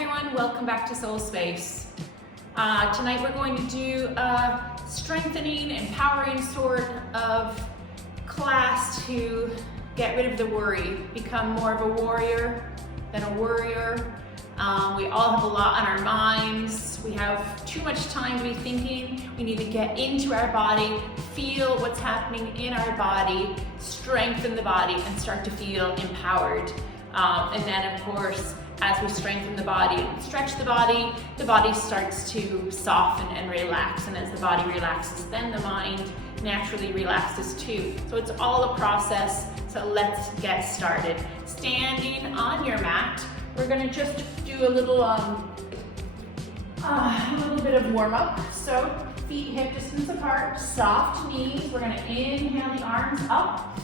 everyone, welcome back to Soul Space. Tonight we're going to do a strengthening, empowering sort of class to get rid of the worry, become more of a warrior than a worrier. We all have a lot on our minds. We have too much time to be thinking. We need to get into our body, feel what's happening in our body, strengthen the body, and start to feel empowered. And then of course, as we strengthen the body and stretch the body starts to soften and relax. And as the body relaxes, then the mind naturally relaxes too. So it's all a process. So let's get started. Standing on your mat, we're gonna just do a little bit of warm up. So feet hip distance apart, soft knees. We're gonna inhale the arms up.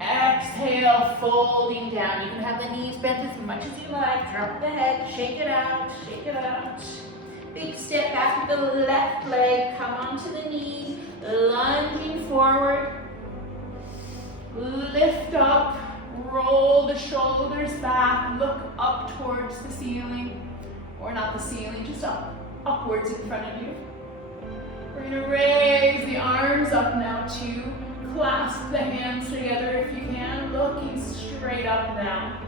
Exhale, folding down. You can have the knees bent as much as you like. Drop the head, shake it out, shake it out. Big step back with the left leg. Come onto the knee, lunging forward. Lift up, roll the shoulders back, look up towards the ceiling. Or not the ceiling, just upwards in front of you. We're gonna raise the arms up now too. Clasp the hands together if you can, looking straight up now.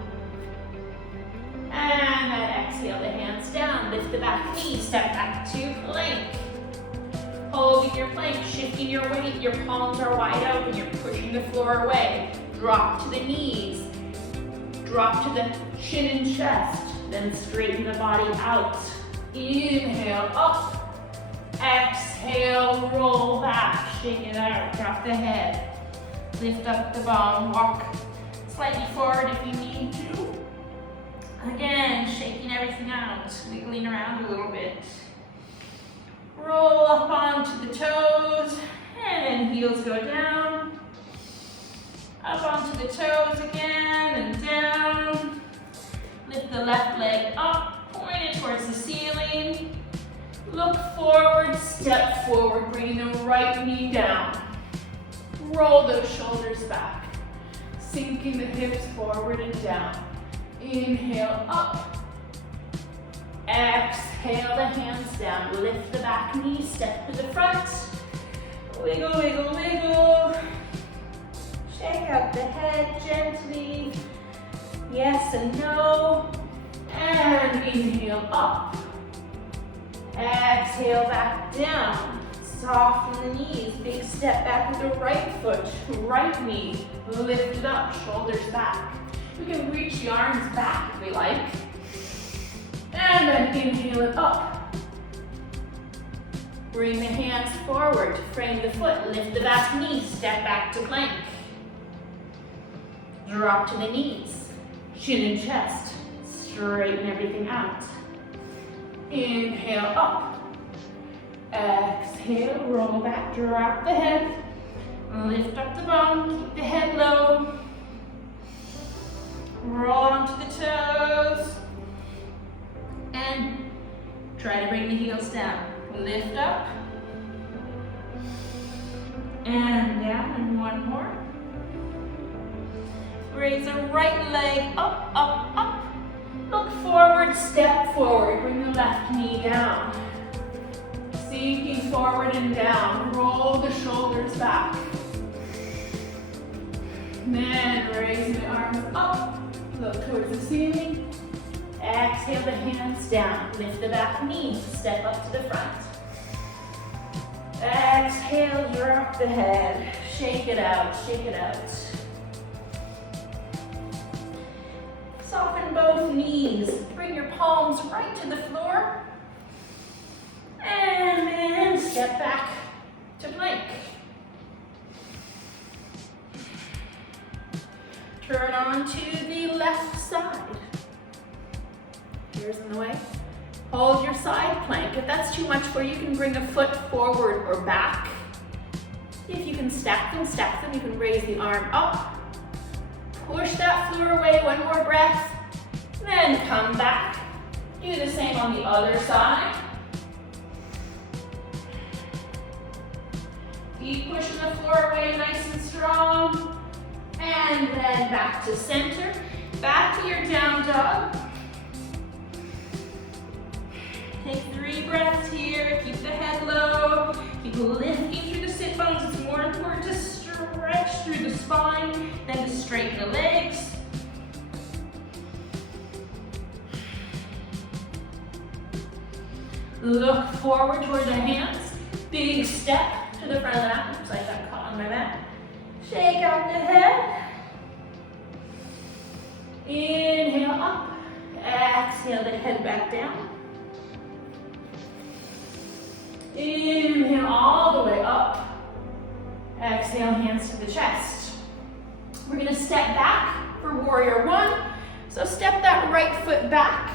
And then exhale the hands down, lift the back knee, step back to plank. Holding your plank, shifting your weight, your palms are wide open, you're pushing the floor away. Drop to the knees, drop to the chin and chest, then straighten the body out. Inhale, up. Exhale, roll back, shake it out, drop the head. Lift up the bum, walk slightly forward if you need to. Again, shaking everything out, wiggling around a little bit. Roll up onto the toes, and then heels go down. Up onto the toes again, and down. Lift the left leg up, point it towards the ceiling. Look forward, step forward, bringing the right knee down. Roll those shoulders back, sinking the hips forward and down. Inhale, up. Exhale the hands down. Lift the back knee, step to the front. Wiggle, wiggle, wiggle. Shake out the head gently. Yes and no. And inhale, up. Exhale back down. Soften the knees. Big step back with the right foot. Right knee. Lift it up. Shoulders back. We can reach the arms back if we like. And then inhale it up. Bring the hands forward. Frame the foot. Lift the back knee. Step back to plank. Drop to the knees. Chin and chest. Straighten everything out. Inhale up. Exhale, roll back, drop the head. Lift up the bum, keep the head low. Roll onto the toes. And try to bring the heels down. Lift up. And down, and one more. Raise the right leg up, up, up. Look forward, step forward, bring the left knee down. Sinking forward and down, roll the shoulders back. Then raise the arms up, look towards the ceiling. Exhale the hands down, lift the back knee, step up to the front. Exhale, drop the head, shake it out, shake it out. Soften both knees. Bring your palms right to the floor. And then step back to plank. Turn on to the left side. Here's in the way. Hold your side plank. If that's too much for you, you can bring a foot forward or back. If you can stack them, you can raise the arm up. Push that floor away, one more breath. Then come back. Do the same on the other side. Keep pushing the floor away nice and strong. And then back to center. Back to your down dog. 3 breaths here. Keep the head low. Keep lifting through the sit bones. It's more important to stretch through the spine than to straighten the legs. Look forward toward the hands. Big step to the front of the mat. Oops, I got caught on my mat. Shake out the head. Inhale up. Exhale the head back down. Inhale all the way up. Exhale, hands to the chest. We're gonna step back for warrior one. So step that right foot back.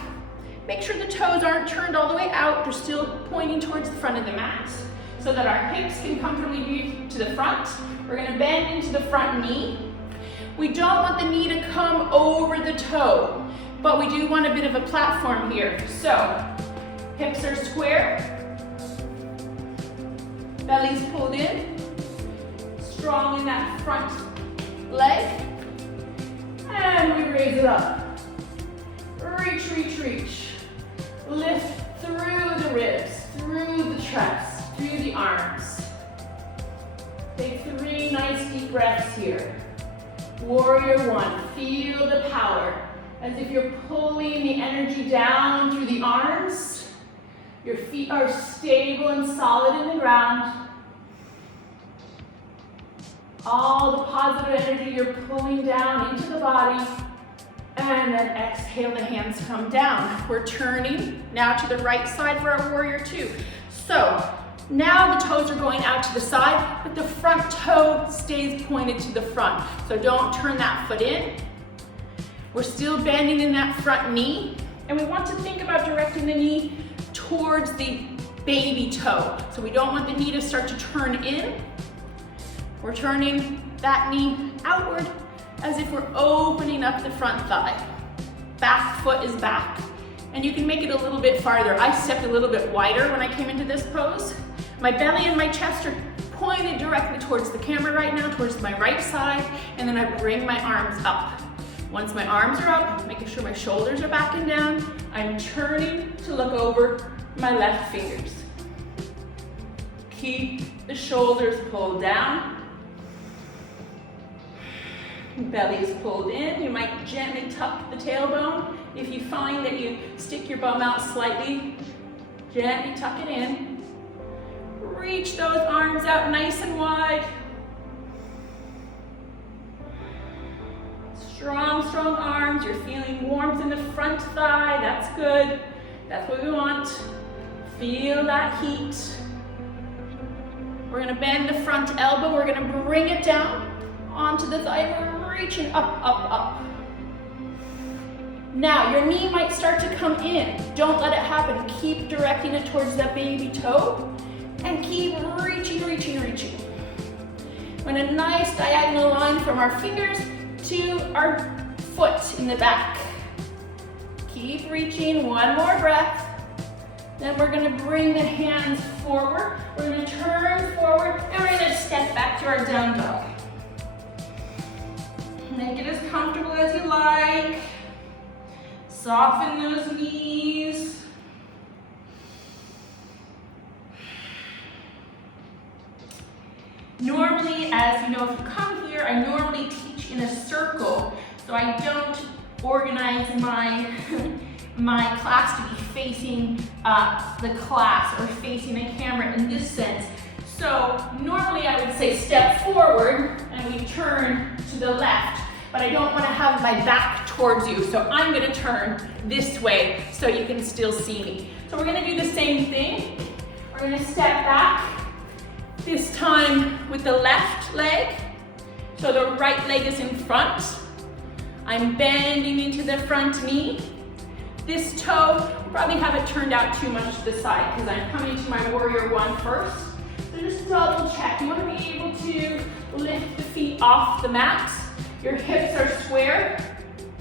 Make sure the toes aren't turned all the way out. They're still pointing towards the front of the mat so that our hips can comfortably be to the front. We're gonna bend into the front knee. We don't want the knee to come over the toe, but we do want a bit of a platform here. So, hips are square, belly's pulled in, strong in that front leg, and we raise it up. Reach, reach, reach. Lift through the ribs, through the chest, through the arms. Take 3 nice deep breaths here. Warrior one, feel the power. As if you're pulling the energy down through the arms. Your feet are stable and solid in the ground. All the positive energy you're pulling down into the body. And then exhale, the hands come down. We're turning now to the right side for our warrior two. So now the toes are going out to the side, but the front toe stays pointed to the front. So don't turn that foot in. We're still bending in that front knee. And we want to think about directing the knee towards the baby toe. So we don't want the knee to start to turn in. We're turning that knee outward as if we're opening up the front thigh. Back foot is back, and you can make it a little bit farther. I stepped a little bit wider when I came into this pose. My belly and my chest are pointed directly towards the camera right now, towards my right side, and then I bring my arms up. Once my arms are up, making sure my shoulders are back and down, I'm turning to look over my left fingers. Keep the shoulders pulled down. Belly's pulled in. You might gently tuck the tailbone. If you find that you stick your bum out slightly, gently tuck it in. Reach those arms out nice and wide. Strong, strong arms. You're feeling warmth in the front thigh. That's good. That's what we want. Feel that heat. We're gonna bend the front elbow. We're gonna bring it down onto the thigh. We're reaching up, up, up. Now, your knee might start to come in. Don't let it happen. Keep directing it towards that baby toe and keep reaching, reaching, reaching. We're in a nice diagonal line from our fingers to our foot in the back. Keep reaching, one more breath. Then we're gonna bring the hands forward. We're gonna turn forward and we're gonna step back to our down dog. Make it as comfortable as you like. Soften those knees. Normally, as you know, if you come here, I normally teach in a circle, so I don't organize my my class to be facing the class or facing a camera in this sense. So normally I would say step forward and we turn to the left, but I don't want to have my back towards you, so I'm going to turn this way so you can still see me. So we're going to do the same thing. We're going to step back, this time with the left leg, so the right leg is in front. I'm bending into the front knee. This toe, you probably haven't turned out too much to the side because I'm coming to my warrior one first. So just double check. You want to be able to lift the feet off the mat. Your hips are square,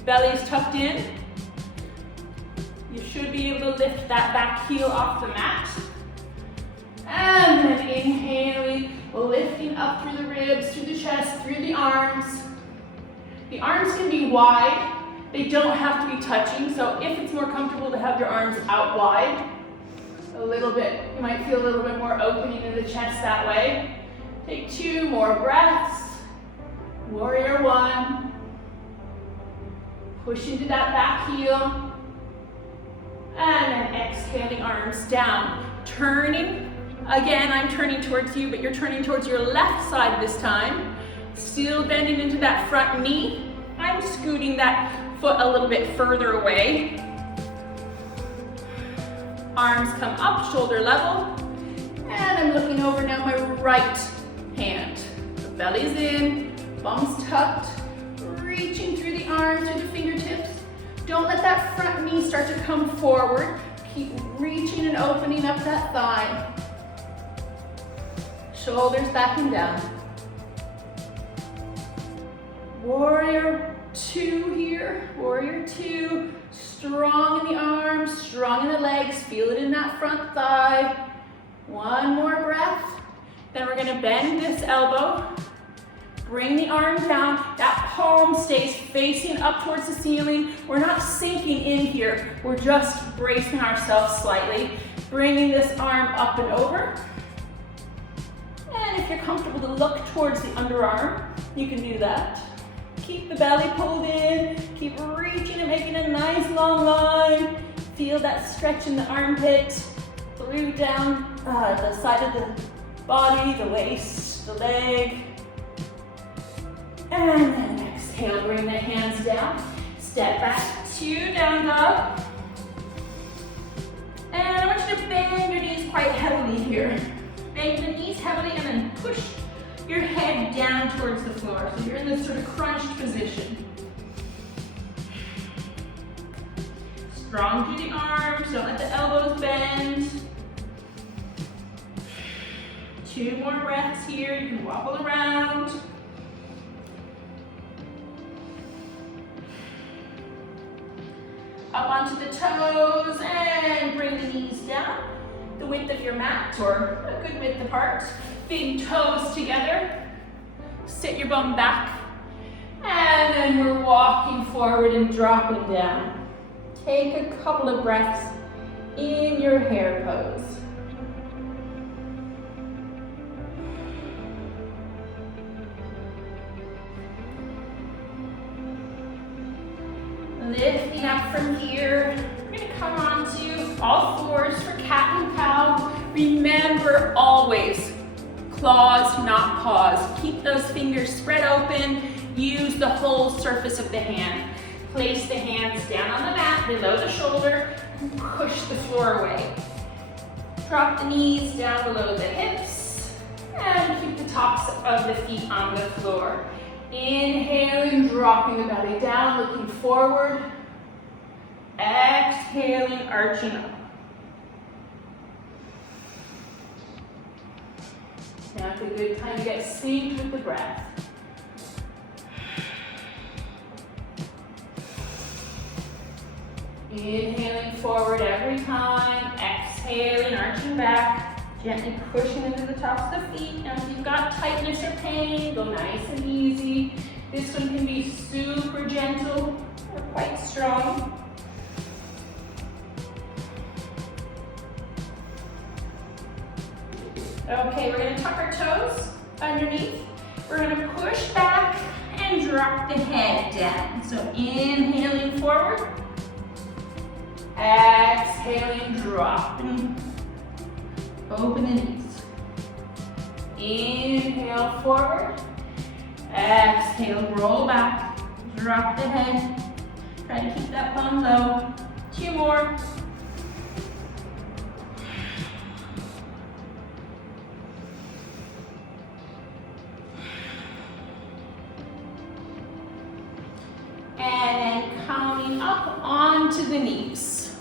belly's tucked in. You should be able to lift that back heel off the mat. And then inhaling, lifting up through the ribs, through the chest, through the arms. The arms can be wide. They don't have to be touching, so if it's more comfortable to have your arms out wide, A little bit, you might feel a little bit more opening in the chest that way. Take 2 more breaths. Warrior 1. Push into that back heel. And then exhaling, arms down. Turning. Again, I'm turning towards you, but you're turning towards your left side this time. Still bending into that front knee. I'm scooting that foot a little bit further away. Arms come up, shoulder level. And I'm looking over now my right hand. The belly's in, bum's tucked, reaching through the arms, through the fingertips. Don't let that front knee start to come forward. Keep reaching and opening up that thigh. Shoulders back and down. Warrior 2 here, warrior 2. Strong in the arms, strong in the legs, feel it in that front thigh. 1 more breath. Then we're gonna bend this elbow, bring the arm down. That palm stays facing up towards the ceiling. We're not sinking in here. We're just bracing ourselves slightly, bringing this arm up and over. And if you're comfortable to look towards the underarm, you can do that. Keep the belly pulled in, keep reaching and making a nice long line. Feel that stretch in the armpit, through down the side of the body, the waist, the leg. And then exhale, bring the hands down. Step back to down dog. And I want you to bend your knees quite heavily here. Bend the knees heavily and then push your head down towards the floor. So you're in this sort of crunched position. Strong through the arms, don't let the elbows bend. 2 more breaths here, you can wobble around. Up onto the toes and bring the knees down. The width of your mat or a good width apart. Big toes together. Sit your bum back. And then we're walking forward and dropping down. Take a couple of breaths in your hare pose. Lifting up from here, we're gonna come onto all fours for cat and cow. Remember always, claws, not paws. Keep those fingers spread open. Use the whole surface of the hand. Place the hands down on the mat, below the shoulder, and push the floor away. Drop the knees down below the hips, and keep the tops of the feet on the floor. Inhaling, dropping the belly down, looking forward. Exhaling, arching up. Now it's a good time to get synced with the breath. Inhaling forward every time, exhaling, arching back. Gently pushing into the tops of the feet. Now if you've got tightness or pain, go nice and easy. This one can be super gentle or quite strong. Okay, we're gonna tuck our toes underneath. We're gonna push back and drop the head down. So inhaling forward, exhaling, dropping. Open the knees. Inhale forward. Exhale, roll back. Drop the head. Try to keep that bum low. 2 more. And then coming up onto the knees.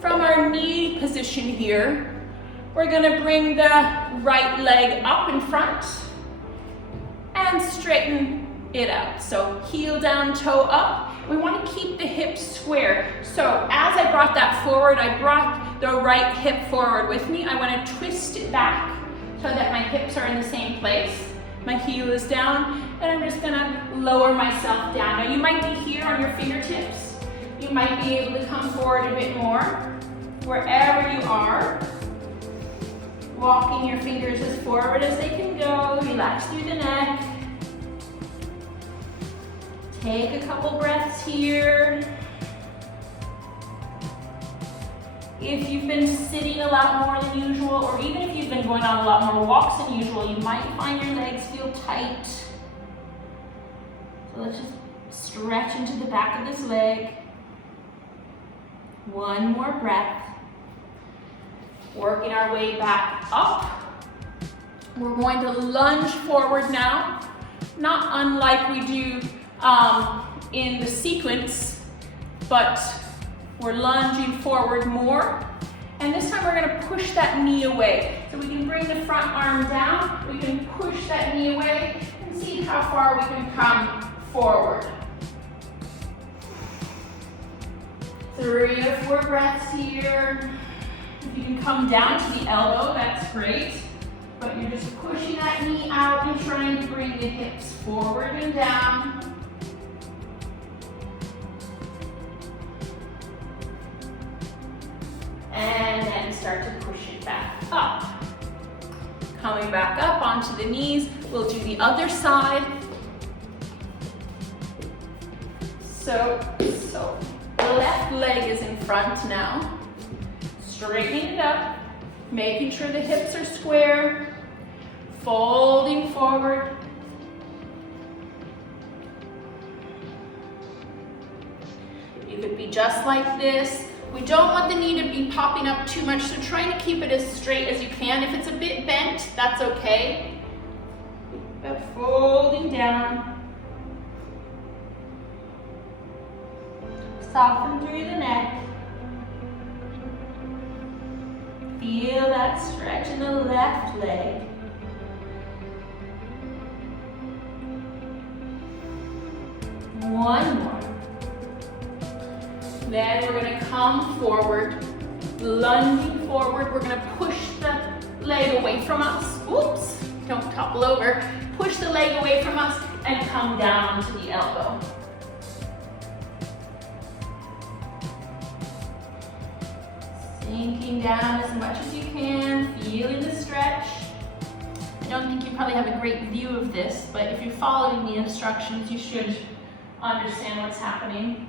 From our knee position here, we're gonna bring the right leg up in front and straighten it out. So heel down, toe up. We wanna keep the hips square. So as I brought that forward, I brought the right hip forward with me. I wanna twist it back so that my hips are in the same place. My heel is down, and I'm just gonna lower myself down. Now you might be here on your fingertips. You might be able to come forward a bit more. wherever you are, walking your fingers as forward as they can go. Relax through the neck. Take a couple breaths here. If you've been sitting a lot more than usual, or even if you've been going on a lot more walks than usual, you might find your legs feel tight. So let's just stretch into the back of this leg. One more breath. Working our way back up. We're going to lunge forward now, not unlike we do in the sequence, but we're lunging forward more. And this time we're going to push that knee away. So we can bring the front arm down, we can push that knee away and see how far we can come forward. 3 or 4 breaths here. If you can come down to the elbow, that's great. But you're just pushing that knee out and trying to bring the hips forward and down. And then start to push it back up. Coming back up onto the knees, we'll do the other side. So the left leg is in front now. Straightening it up, making sure the hips are square, folding forward. You could be just like this. We don't want the knee to be popping up too much, so trying to keep it as straight as you can. If it's a bit bent, that's okay. But folding down. Soften through the neck. Feel that stretch in the left leg. One more. Then we're going to come forward, lunging forward. We're going to push the leg away from us. Oops, don't topple over. Push the leg away from us and come down onto the elbow. Sinking down as much as you can, feeling the stretch. I don't think you probably have a great view of this, but if you're following the instructions, you should understand what's happening.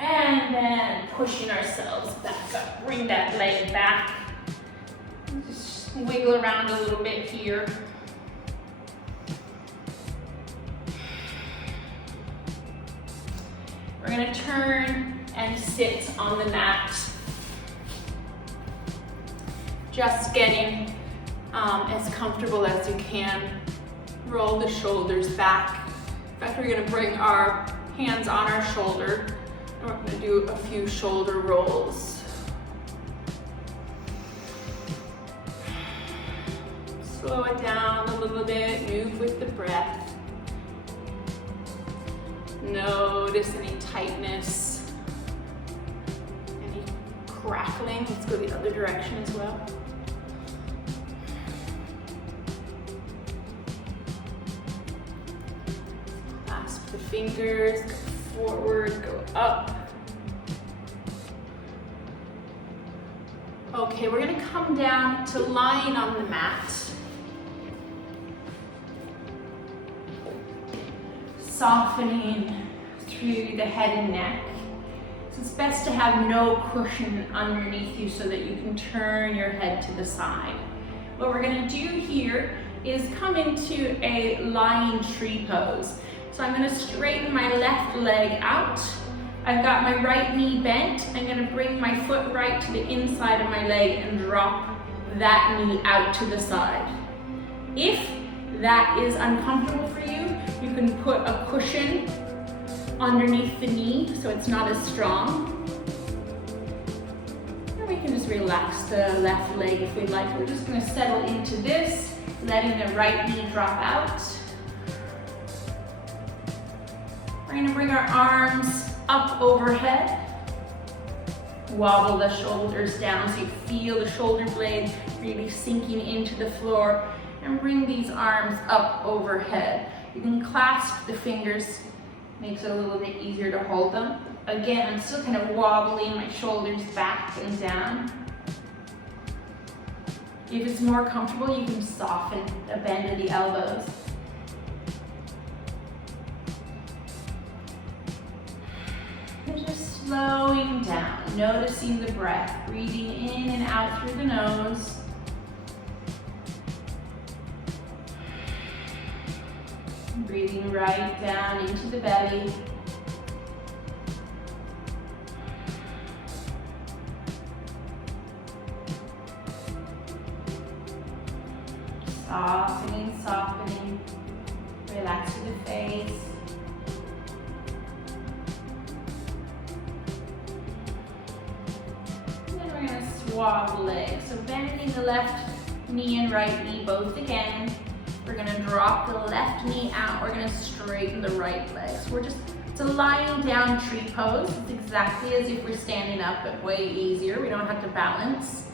And then pushing ourselves back up. Bring that leg back. Just wiggle around a little bit here. We're going to turn and sit on the mat. Just getting as comfortable as you can. Roll the shoulders back. In fact, we're going to bring our hands on our shoulder. We're going to do a few shoulder rolls. Slow it down a little bit, move with the breath. Notice any tightness, any crackling. Let's go the other direction as well. Clasp the fingers, go forward, go up. Okay, we're going to come down to lying on the mat. Softening through the head and neck. So it's best to have no cushion underneath you so that you can turn your head to the side. What we're going to do here is come into a lying tree pose. So I'm going to straighten my left leg out. I've got my right knee bent. I'm going to bring my foot right to the inside of my leg and drop that knee out to the side. If that is uncomfortable for you, you can put a cushion underneath the knee so it's not as strong. Or we can just relax the left leg if we'd like. We're just going to settle into this, letting the right knee drop out. We're going to bring our arms up overhead. Wobble the shoulders down so you feel the shoulder blades really sinking into the floor. And bring these arms up overhead. You can clasp the fingers Makes it a little bit easier to hold them. Again, I'm still kind of wobbling my shoulders back and down. If it's more comfortable, you can soften the bend of the elbows. And just slowing down, noticing the breath, breathing in and out through the nose. Breathing right down into the belly. Softening, softening. Relax through the face. And then we're going to swab the legs. So bending the left knee and right knee both again. We're going to drop the left knee out. We're going to straighten the right leg. So it's a lying down tree pose. It's exactly as if we're standing up, but way easier. We don't have to balance.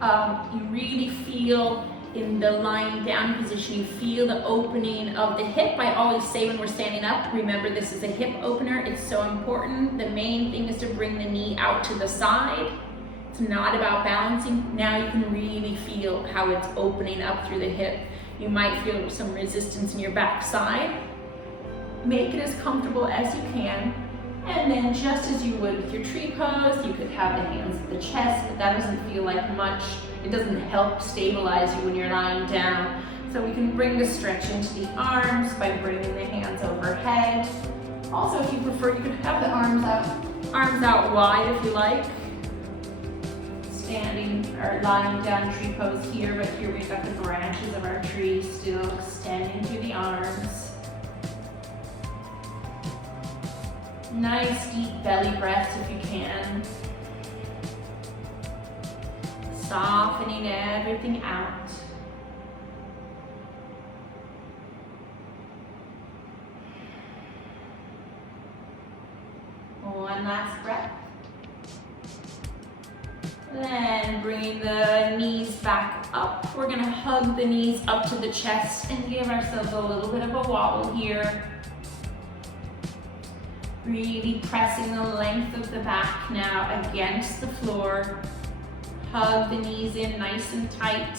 You really feel in the lying down position, you feel the opening of the hip. I always say when we're standing up, remember this is a hip opener. It's so important. The main thing is to bring the knee out to the side. It's not about balancing. Now you can really feel how it's opening up through the hip. You might feel some resistance in your back side. Make it as comfortable as you can. And then just as you would with your tree pose, you could have the hands at the chest, but that doesn't feel like much. It doesn't help stabilize you when you're lying down. So we can bring the stretch into the arms by bringing the hands overhead. Also, if you prefer, you could have the arms out wide if you like. Standing or lying down tree pose here, but here we've got the branches of our tree still extending through the arms. Nice deep belly breaths if you can. Softening everything out. One last breath. Then bringing the knees back up. We're gonna hug the knees up to the chest and give ourselves a little bit of a wobble here. Really pressing the length of the back now against the floor. Hug the knees in nice and tight.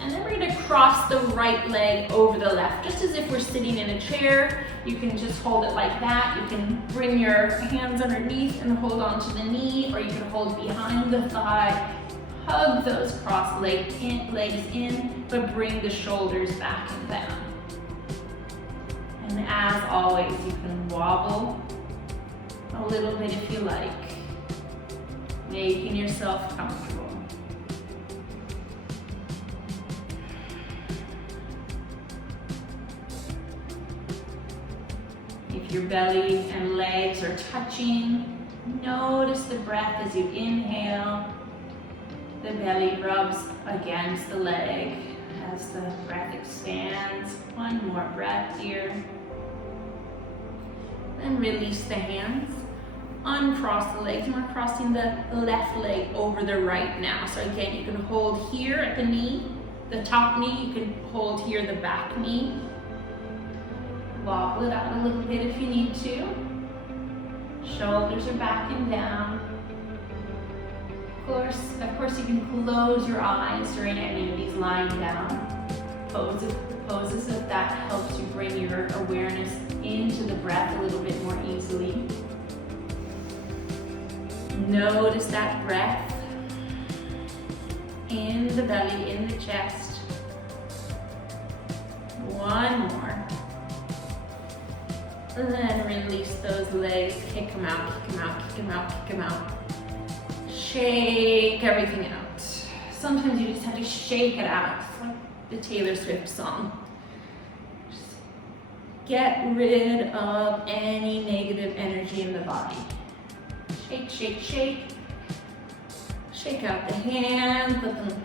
And then we're gonna cross the right leg over the left, just as if we're sitting in a chair. You can just hold it like that. You can bring your hands underneath and hold onto the knee, or you can hold behind the thigh. Hug those crossed legs in, but bring the shoulders back and down. And as always, you can wobble a little bit if you like, making yourself comfortable. If your belly and legs are touching, notice the breath as you inhale. The belly rubs against the leg as the breath expands. One more breath here. Then release the hands. Uncross the legs, and we're crossing the left leg over the right now. So again, you can hold here at the knee, the top knee. You can hold here the back knee. Wobble it out a little bit if you need to. Shoulders are back and down. Of course, you can close your eyes during any of these lying down poses if that helps you bring your awareness into the breath a little bit more easily. Notice that breath in the belly, in the chest. One more. And then release those legs, kick them out, kick them out, kick them out, kick them out. Shake everything out. Sometimes you just have to shake it out. It's like the Taylor Swift song. Just get rid of any negative energy in the body. Shake, shake, shake. Shake out the hands, let them,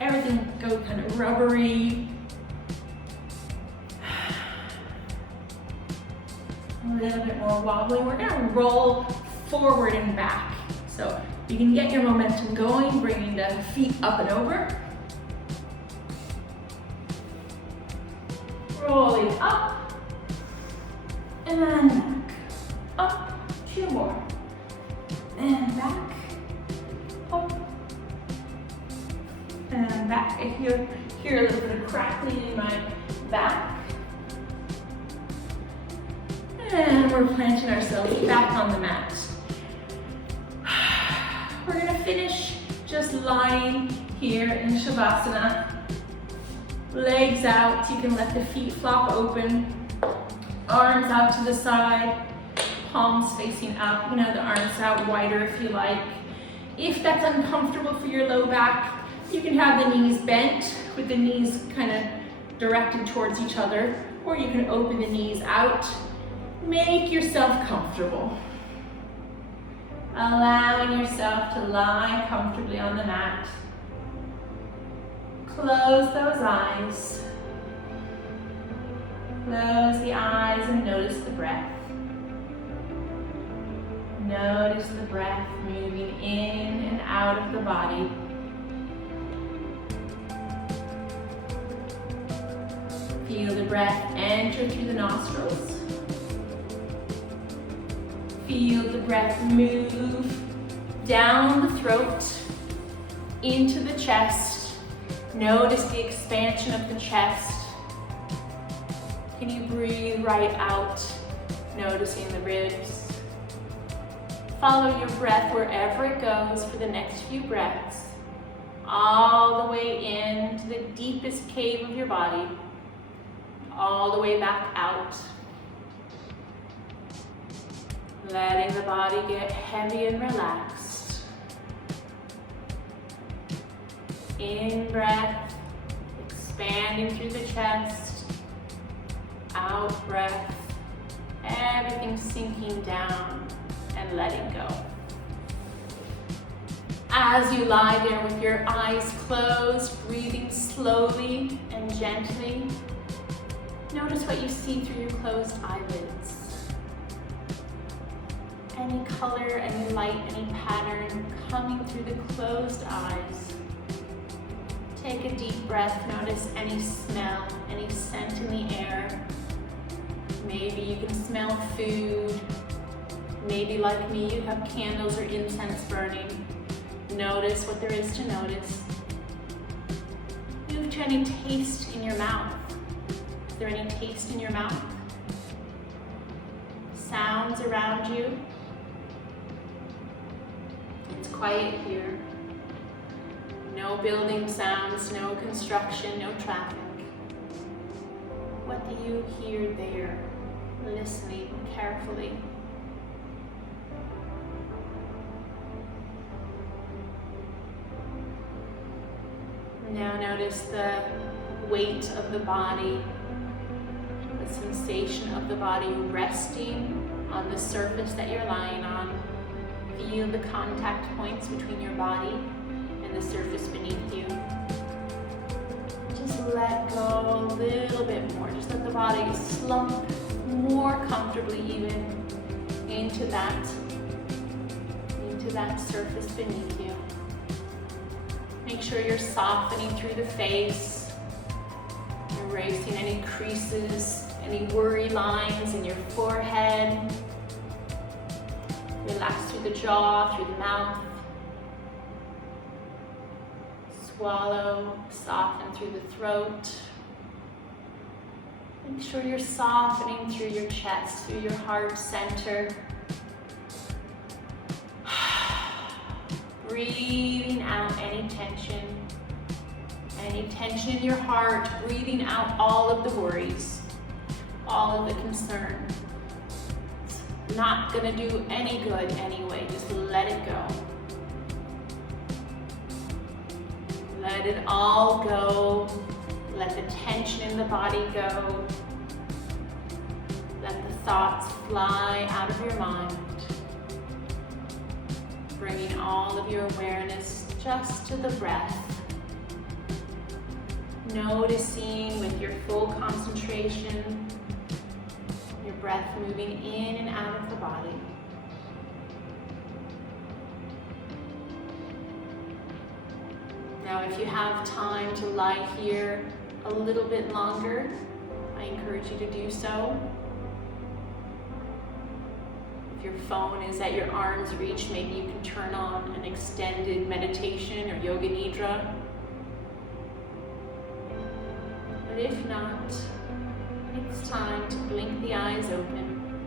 everything go kind of rubbery. A little bit more wobbly. We're gonna roll forward and back. So you can get your momentum going, bringing the feet up and over. Rolling up and back. Up, 2 more. And back, up, and back. I hear a little bit of crackling in my back. And we're planting ourselves back on the mat. We're gonna finish just lying here in Shavasana. Legs out, you can let the feet flop open. Arms out to the side, palms facing up. You know, the arms out wider if you like. If that's uncomfortable for your low back, you can have the knees bent with the knees kind of directed towards each other, or you can open the knees out. Make yourself comfortable. Allowing yourself to lie comfortably on the mat. Close those eyes. Close the eyes and notice the breath. Notice the breath moving in and out of the body. Feel the breath enter through the nostrils. Feel the breath move down the throat, into the chest. Notice the expansion of the chest. Can you breathe right out, noticing the ribs? Follow your breath wherever it goes for the next few breaths, all the way into the deepest cave of your body, all the way back out. Letting the body get heavy and relaxed. In breath, expanding through the chest. Out breath, everything sinking down and letting go. As you lie there with your eyes closed, breathing slowly and gently, notice what you see through your closed eyelids. Any color, any light, any pattern coming through the closed eyes. Take a deep breath, notice any smell, any scent in the air. Maybe you can smell food. Maybe like me, you have candles or incense burning. Notice what there is to notice. Move to any taste in your mouth. Is there any taste in your mouth? Sounds around you? It's quiet here. No building sounds, no construction, no traffic. What do you hear there? Listening carefully. Now notice the weight of the body, the sensation of the body resting on the surface that you're lying on. Feel the contact points between your body and the surface beneath you. Just let go a little bit more. Just let the body slump more comfortably even into that surface beneath you. Make sure you're softening through the face, erasing any creases, any worry lines in your forehead. Relax through the jaw, through the mouth. Swallow, soften through the throat. Make sure you're softening through your chest, through your heart center. Breathing out any tension in your heart, breathing out all of the worries, all of the concern. It's not gonna do any good anyway, just let it go. Let it all go. Let the tension in the body go. Let the thoughts fly out of your mind. Bringing all of your awareness just to the breath. Noticing with your full concentration, your breath moving in and out of the body. Now, if you have time to lie here a little bit longer, I encourage you to do so. If your phone is at your arm's reach, maybe you can turn on an extended meditation or yoga nidra. But if not, it's time to blink the eyes open.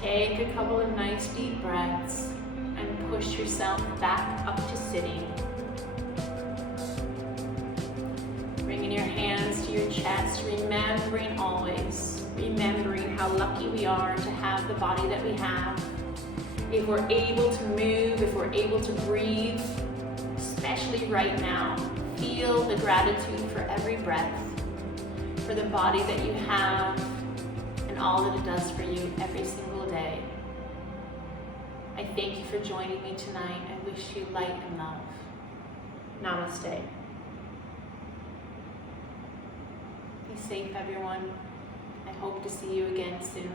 Take a couple of nice deep breaths and push yourself back up to sitting. Bringing your hands to your chest, remembering how lucky we are to have the body that we have. If we're able to move, if we're able to breathe, especially right now, feel the gratitude for every breath, for the body that you have, and all that it does for you every single day. I thank you for joining me tonight. I wish you light and love. Namaste. Be safe, everyone. I hope to see you again soon.